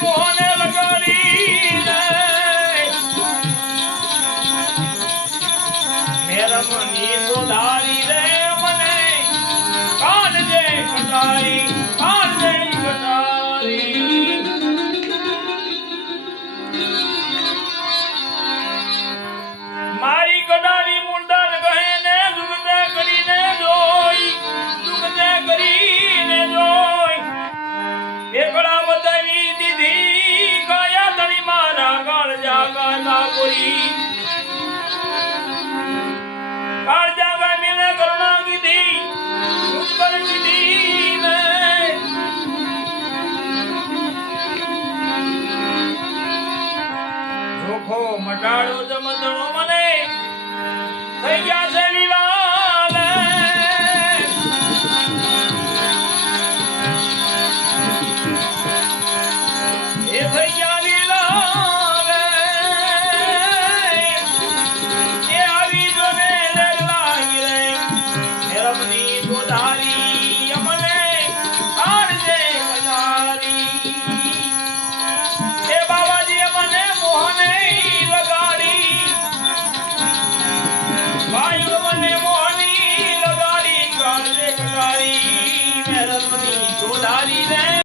મોહને લગાડી મેરમની ગોધારી રે મને કાઢજે કટારી કાઢજે કટારી મારી કટારી મુંડન કહે ને દુગતે કરીને જોઈ દુગતે કરીને જોઈ એકડા બતાવી દીધી કયા તણી મારા કાળજા કાના પૂરી કાળજા ગાય મેને કરુણા કીધી ઉપર કીધી ને જોખો મટાડો જમદણો